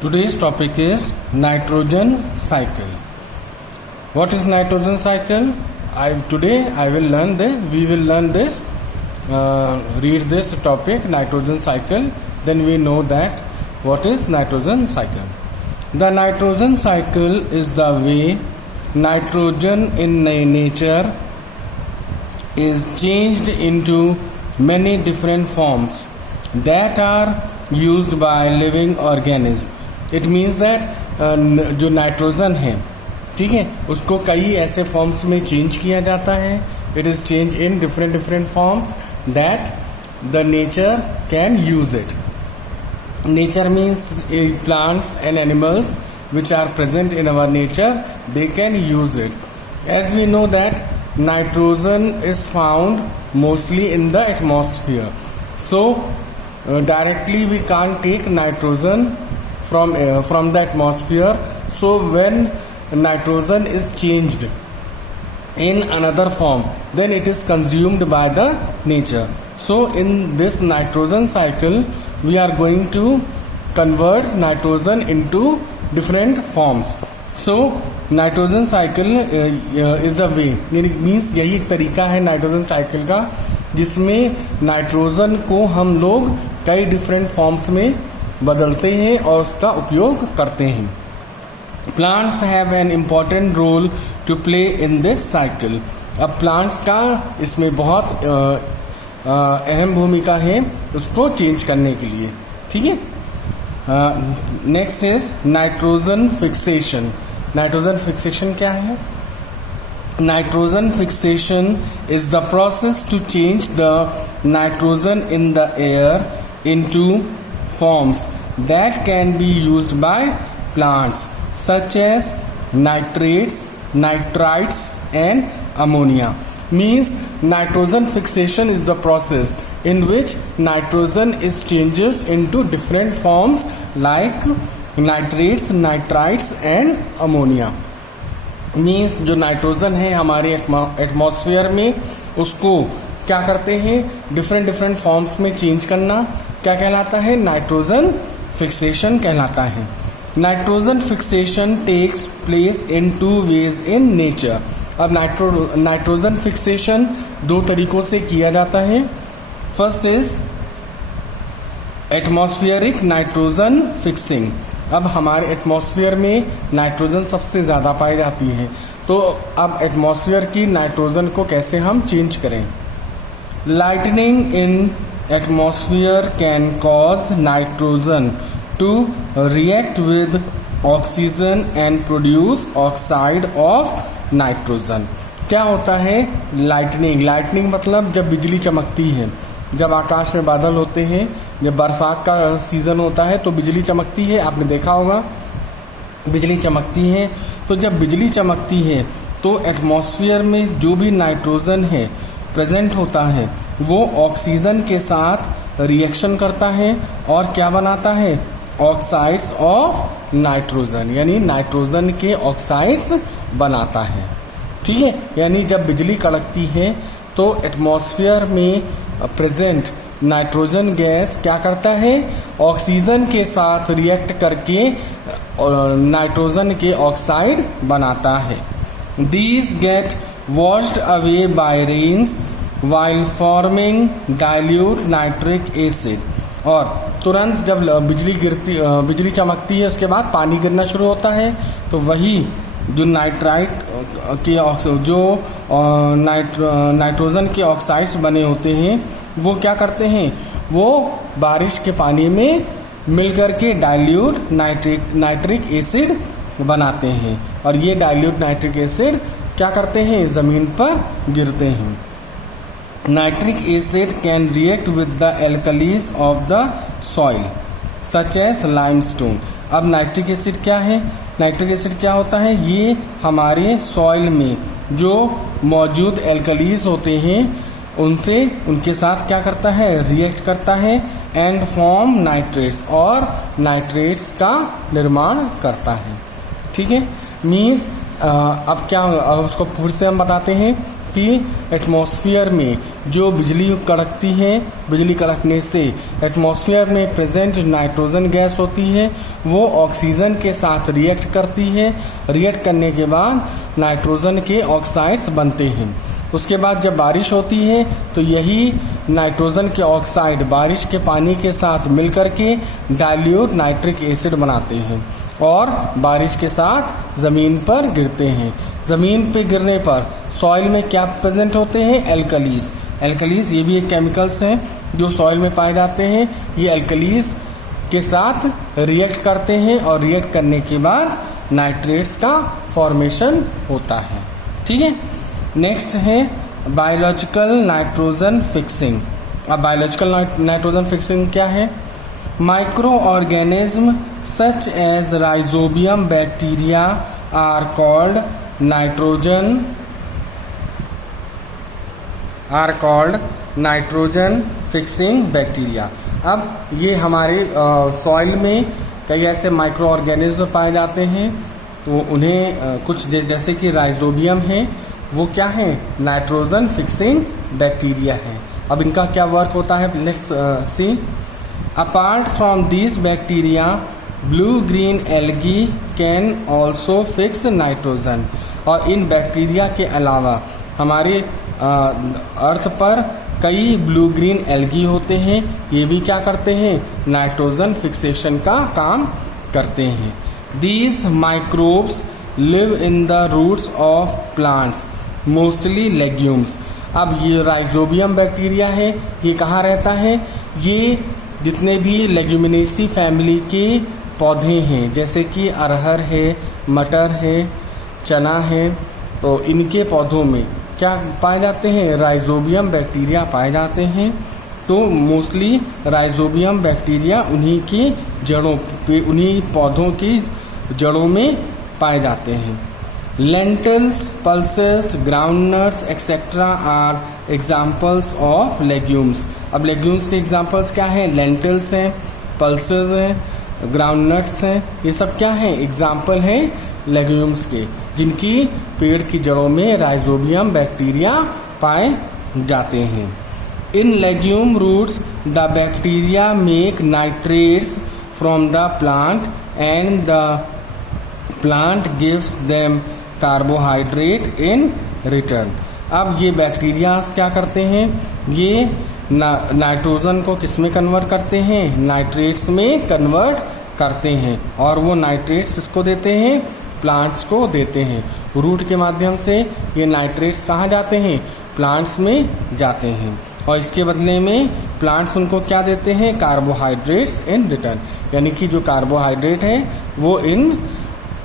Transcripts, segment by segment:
Today's topic is nitrogen cycle. What is nitrogen cycle? Today we will learn this. Read this topic, nitrogen cycle. Then we know that what is nitrogen cycle. The nitrogen cycle is the way nitrogen in nature is changed into many different forms that are used by living organisms. It means that जो nitrogen है, ठीक है, उसको कई ऐसे forms में change किया जाता है. It is change in different forms that the nature can use it. Nature means plants and animals which are present in our nature, they can use it. As we know that nitrogen is found mostly in the atmosphere. So directly we can't take nitrogen from the atmosphere. So when nitrogen is changed in another form, then it is consumed by the nature. So in this nitrogen cycle we are going to convert nitrogen into different forms. So nitrogen cycle is a way, यानी means यही एक तरीका है nitrogen cycle का जिसमें nitrogen को हम लोग कई डिफरेंट फॉर्म्स में बदलते हैं और उसका उपयोग करते हैं. Plants have an important role to play in this cycle. अब प्लांट्स का इसमें बहुत अहम भूमिका है उसको चेंज करने के लिए. ठीक है. Next is nitrogen fixation. Nitrogen fixation क्या है? Nitrogen fixation is the process to change the nitrogen in the air into forms that can be used by plants such as nitrates, nitrites and ammonia. Means nitrogen fixation is the process in which nitrogen is changes into different forms like nitrates, nitrites and ammonia. Means जो nitrogen है हमारे atmosphere में उसको क्या करते हैं, different forms में change करना क्या कहलाता है? नाइट्रोजन फिक्सेशन कहलाता है. Nitrogen fixation takes place in two ways in nature. अब नाइट्रोजन फिक्सेशन दो तरीकों से किया जाता है. First is atmospheric nitrogen fixing. अब हमारे एटमॉस्फेयर में नाइट्रोजन सबसे ज़्यादा पाई जाती है, तो अब एटमॉस्फेयर की नाइट्रोजन को कैसे हम चेंज करें? Lightning in atmosphere can cause nitrogen to react with oxygen and produce oxide of nitrogen. क्या होता है लाइटनिंग? लाइटनिंग मतलब जब बिजली चमकती है, जब आकाश में बादल होते हैं, जब बरसात का सीजन होता है तो बिजली चमकती है. आपने देखा होगा बिजली चमकती है. तो जब बिजली चमकती है तो एटमॉस्फेयर में जो भी नाइट्रोजन है प्रेजेंट होता है वो ऑक्सीजन के साथ रिएक्शन करता है और क्या बनाता है? ऑक्साइड्स ऑफ नाइट्रोजन, यानी नाइट्रोजन के ऑक्साइड्स बनाता है. ठीक है. यानी जब बिजली कड़कती है तो एटमॉस्फेयर में प्रेजेंट नाइट्रोजन गैस क्या करता है? ऑक्सीजन के साथ रिएक्ट करके नाइट्रोजन के ऑक्साइड बनाता है. These get washed away by rains while forming dilute nitric acid. और तुरंत जब बिजली चमकती है उसके बाद पानी गिरना शुरू होता है तो वही जो नाइट्रोजन के ऑक्साइड्स बने होते हैं वो क्या करते हैं? वो बारिश के पानी में मिलकर के डाइल्यूट नाइट्रिक एसिड बनाते हैं और ये डाइल्यूट नाइट्रिक एसिड क्या करते हैं? ज़मीन पर गिरते हैं. Nitric acid can react with the alkalis of the soil such as limestone. अब नाइट्रिक एसिड क्या है? नाइट्रिक एसिड क्या होता है? ये हमारे सॉइल में जो मौजूद एल्कलीज होते हैं उनके साथ क्या करता है? रिएक्ट करता है एंड फॉर्म नाइट्रेट्स, और नाइट्रेट्स का निर्माण करता है. ठीक है. मीन्स अब क्या, अब उसको फिर से हम बताते हैं कि एटमॉस्फेयर में जो बिजली कड़कती है, बिजली कड़कने से एटमॉस्फेयर में प्रेजेंट नाइट्रोजन गैस होती है वो ऑक्सीजन के साथ रिएक्ट करती है। रिएक्ट करने के बाद नाइट्रोजन के ऑक्साइड्स बनते हैं। उसके बाद जब बारिश होती है तो यही नाइट्रोजन के ऑक्साइड बारिश के पानी के साथ मिलकर के डाइल्यूट नाइट्रिक एसिड बनाते हैं और बारिश के साथ ज़मीन पर गिरते हैं। ज़मीन पे गिरने पर सॉइल में क्या प्रेजेंट होते हैं? एल्कलीज। एल्कलीज ये भी एक केमिकल्स हैं जो सॉइल में पाए जाते हैं। ये एल्कलीज के साथ रिएक्ट करते हैं और रिएक्ट करने के बाद नाइट्रेट्स का फॉर्मेशन होता है। ठीक है। नेक्स्ट है बायोलॉजिकल नाइट्रोजन फिक्सिंग। अब बायोलॉजिकल नाइट्रोजन फिक्सिंग क्या है? Microorganism such as rhizobium bacteria are called nitrogen fixing bacteria. अब ये हमारे सॉइल में कई ऐसे माइक्रो ऑर्गेनिज्म पाए जाते हैं तो उन्हें कुछ जैसे कि राइजोबियम है वो क्या है? नाइट्रोजन फिक्सिंग बैक्टीरिया है। अब इनका क्या वर्क होता है? Let's see. Apart from this bacteria blue green algae can also fix nitrogen. और इन बैक्टीरिया के अलावा हमारे अर्थ पर कई ब्लू ग्रीन एल्गी होते हैं, ये भी क्या करते हैं? नाइट्रोजन फिक्सेशन का काम करते हैं। These microbes live in the roots of plants mostly legumes. अब ये राइजोबियम बैक्टीरिया है, ये कहाँ रहता है? ये जितने भी लेग्यूमिनेसी फैमिली के पौधे हैं जैसे कि अरहर है, मटर है, चना है, तो इनके पौधों में क्या पाए जाते हैं? राइजोबियम बैक्टीरिया पाए जाते हैं। तो मोस्टली राइजोबियम बैक्टीरिया उन्हीं की जड़ों पे, उन्हीं पौधों की जड़ों में पाए जाते हैं। Lentils, pulses, groundnuts etcetera are examples of legumes. अब लेग्यूम्स के एग्जाम्पल्स क्या हैं? लेंटिल्स हैं, पल्सेस हैं, ग्राउंडनट्स हैं। ये सब क्या हैं? एग्जाम्पल हैं लेग्यूम्स के, जिनकी पेड़ की जड़ों में राइजोबियम बैक्टीरिया पाए जाते हैं। In legume roots the bacteria make nitrates from the plant and the plant gives them carbohydrate in return. अब ये बैक्टीरियाज क्या करते हैं? ये नाइट्रोजन को किस में कन्वर्ट करते हैं? नाइट्रेट्स में कन्वर्ट करते हैं और वो नाइट्रेट्स किसको देते हैं? प्लांट्स को देते हैं। रूट के माध्यम से ये नाइट्रेट्स कहाँ जाते हैं? प्लांट्स में जाते हैं और इसके बदले में प्लांट्स उनको क्या देते हैं? Carbohydrates in return. यानी कि जो कार्बोहाइड्रेट है वो इन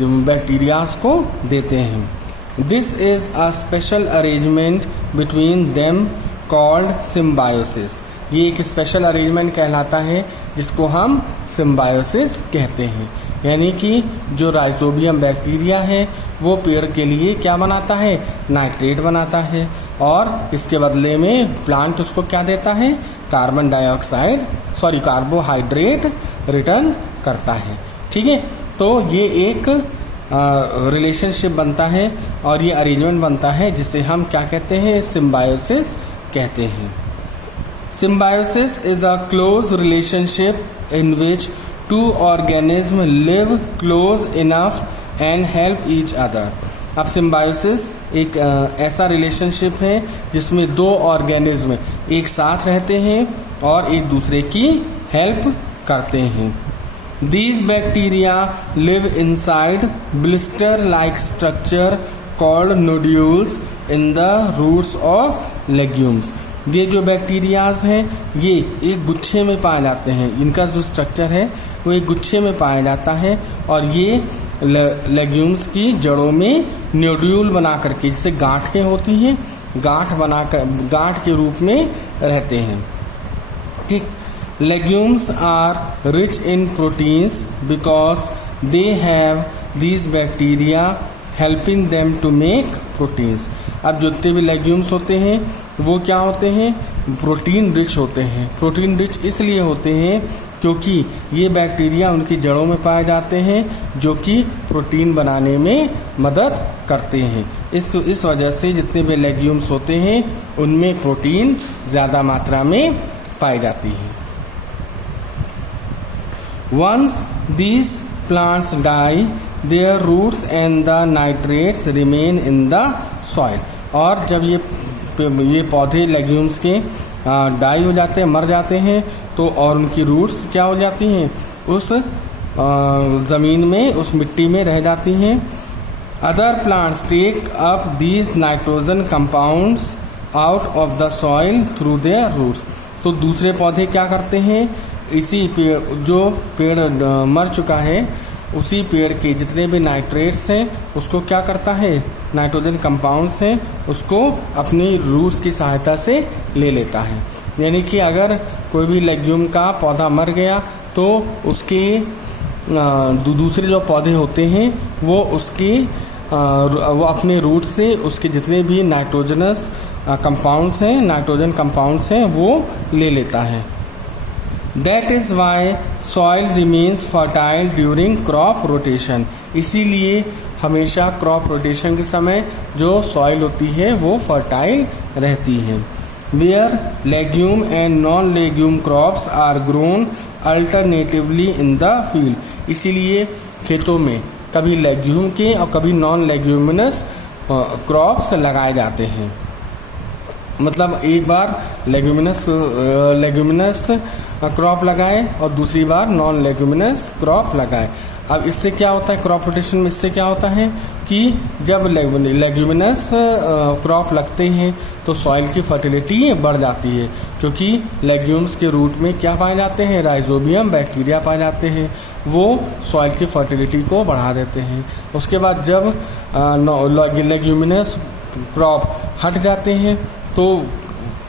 बैक्टीरियाज को देते हैं। This is a special arrangement between them called symbiosis. ये एक स्पेशल अरेंजमेंट कहलाता है जिसको हम सिम्बायोसिस कहते हैं। यानी कि जो राइजोबियम बैक्टीरिया है वो पेड़ के लिए क्या बनाता है? नाइट्रेट बनाता है और इसके बदले में प्लांट उसको क्या देता है? कार्बोहाइड्रेट रिटर्न करता है। ठीक है। तो ये एक रिलेशनशिप बनता है और ये अरेंजमेंट बनता है जिसे हम क्या कहते हैं? सिम्बायोसिस कहते हैं। Symbiosis is a close relationship in which two organism live close enough and help each other. अब सिम्बायोसिस एक ऐसा रिलेशनशिप है जिसमें दो ऑर्गेनिज्म एक साथ रहते हैं और एक दूसरे की हेल्प करते हैं। These bacteria live inside blister-like structure called nodules in the roots of legumes. ये जो बैक्टीरियाज हैं ये एक गुच्छे में पाए जाते हैं। इनका जो स्ट्रक्चर है वो एक गुच्छे में पाया जाता है और ये लेग्यूम्स की जड़ों में नोड्यूल बना करके, जिससे गांठें होती हैं, गांठ के रूप में रहते हैं। ठीक। Legumes are rich in proteins because they have these bacteria helping them to make proteins. अब जितने भी लेग्यूम्स होते हैं वो क्या होते हैं? प्रोटीन रिच होते हैं। प्रोटीन रिच इसलिए होते हैं क्योंकि ये बैक्टीरिया उनकी जड़ों में पाए जाते हैं जो कि प्रोटीन बनाने में मदद करते हैं। इस वजह से जितने भी लेग्यूम्स होते हैं उनमें प्रोटीन ज़्यादा मात्रा में पाई जाती है। Once these plants die their roots and the nitrates remain in the soil. और जब ये पौधे लेग्यूम्स के डाई हो जाते हैं, मर जाते हैं, तो और उनकी रूट्स क्या हो जाती हैं, उस ज़मीन में, उस मिट्टी में रह जाती हैं। Other plants take up these nitrogen compounds out of the soil through their roots. तो दूसरे पौधे क्या करते हैं, इसी पेड़, जो पेड़ मर चुका है, उसी पेड़ के जितने भी नाइट्रेट्स हैं उसको क्या करता है, नाइट्रोजन कंपाउंड्स हैं, उसको अपनी रूट्स की सहायता से ले लेता है। यानी कि अगर कोई भी लेग्यूम का पौधा मर गया तो उसके दूसरे जो पौधे होते हैं वो वो अपने रूट से उसके जितने भी नाइट्रोजन कंपाउंड्स हैं वो ले लेता है। That is why soil remains fertile during crop rotation। इसीलिए हमेशा क्रॉप रोटेशन के समय जो सॉइल होती है वो फर्टाइल रहती है। Where legume and non-legume crops are grown alternatively in the field। इसीलिए खेतों में कभी लेग्यूम के और कभी नॉन लेग्यूमिनस क्रॉप्स लगाए जाते हैं। मतलब एक बार लेग्यूमिनस क्रॉप लगाए और दूसरी बार नॉन लेग्यूमिनस क्रॉप लगाए। अब इससे क्या होता है, क्रॉप रोटेशन में इससे क्या होता है कि जब लेग्यूमिनस क्रॉप लगते हैं तो सॉइल की फर्टिलिटी बढ़ जाती है, क्योंकि लेग्यूम्स के रूट में क्या पाए जाते हैं, राइजोबियम बैक्टीरिया पाए जाते हैं, वो सॉइल की फर्टिलिटी को बढ़ा देते हैं। उसके बाद जब लेग्यूमिनस क्रॉप हट जाते हैं तो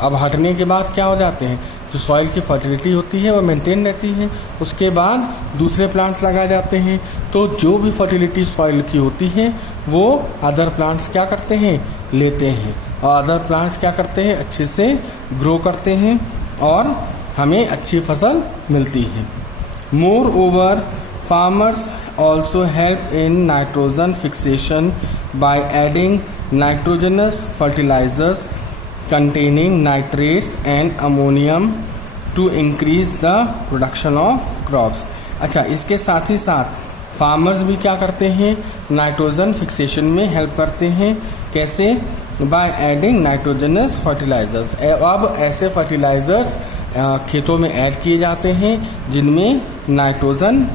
अब हटने के बाद क्या हो जाते हैं, जो सॉइल की फर्टिलिटी होती है वो मेंटेन रहती है। उसके बाद दूसरे प्लांट्स लगाए जाते हैं, तो जो भी फर्टिलिटी सॉइल की होती है वो अदर प्लांट्स क्या करते हैं, लेते हैं, और अदर प्लांट्स क्या करते हैं, अच्छे से ग्रो करते हैं और हमें अच्छी फसल मिलती है। Moreover farmers also help in nitrogen fixation by adding nitrogenous fertilisers containing nitrates and ammonium to increase the production of crops। अच्छा, इसके साथ ही साथ फार्मर्स भी क्या करते हैं, नाइट्रोजन फिक्सेशन में हेल्प करते हैं। कैसे, बाय एडिंग नाइट्रोजनस फर्टिलाइजर्स। अब ऐसे फर्टिलाइजर्स खेतों में ऐड किए जाते हैं जिनमें नाइट्रोजन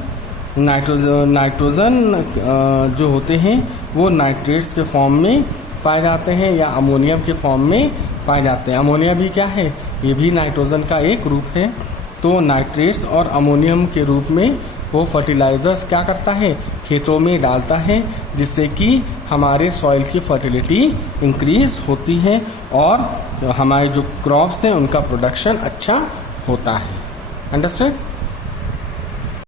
जो होते हैं वो नाइट्रेट्स के फॉर्म में पाए जाते हैं या अमोनियम के फॉर्म में पाए जाते हैं। अमोनिया भी क्या है, ये भी नाइट्रोजन का एक रूप है। तो नाइट्रेट्स और अमोनियम के रूप में वो फर्टिलाइजर्स क्या करता है, खेतों में डालता है, जिससे कि हमारे सॉइल की फर्टिलिटी इंक्रीज होती है और हमारे जो क्रॉप्स हैं उनका प्रोडक्शन अच्छा होता है। अंडरस्टैंड।